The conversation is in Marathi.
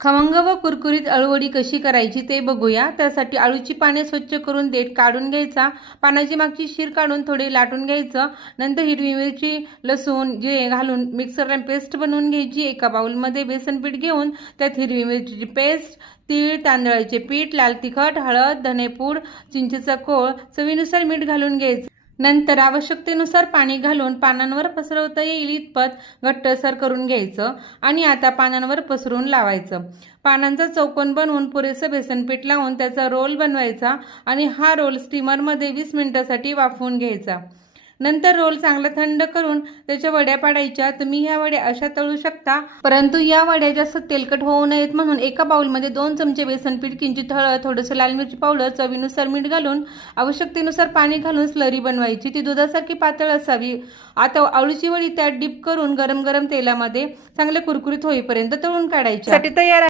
खमंग व कुरकुरीत अळूवडी कशी करायची ते बघूया। त्यासाठी अळूची पाने स्वच्छ करून देठ काढून घ्यायचा। पानाची मागची शीर काढून थोडे लाटून घ्यायचं। नंतर हिरवी मिरची, लसूण जे घालून मिक्सरला पेस्ट बनवून घ्यायची। एका बाउलमध्ये बेसन पीठ घेऊन त्यात हिरवी मिरचीची पेस्ट, तीळ, तांदळाचे पीठ, लाल तिखट, हळद, धनेपूड, चिंचेचा कोळ, चवीनुसार मीठ घालून घ्यायचं। नंतर आवश्यकतेनुसार पाणी घालून पानांवर पसरवता येईल इतपत घट्टसर करून घ्यायचं आणि आता पानांवर पसरून लावायचं। पानांचा चौकोन बनवून पुरेसं बेसन पीठ लावून त्याचा रोल बनवायचा आणि हा रोल स्टीमरमध्ये 20 मिनिटांसाठी वाफवून घ्यायचा। नंतर रोल चांगला थंड करून त्याच्या वड्या पाडायच्या। तुम्ही ह्या वड्या अशा तळू शकता, परंतु या वड्या जास्त तेलकट होऊ नयेत म्हणून एका बाउलमध्ये 2 चमचे बेसन पीठ, किंचित हळद, थोडंसं लाल मिरची पावडर, चवीनुसार मीठ घालून आवश्यकतेनुसार पाणी घालून स्लरी बनवायची। ती दुधासारखी पातळ असावी। आता अळूची वडी त्यात डिप करून गरम गरम तेलामध्ये चांगले कुरकुरीत होईपर्यंत तळून काढायची। तयार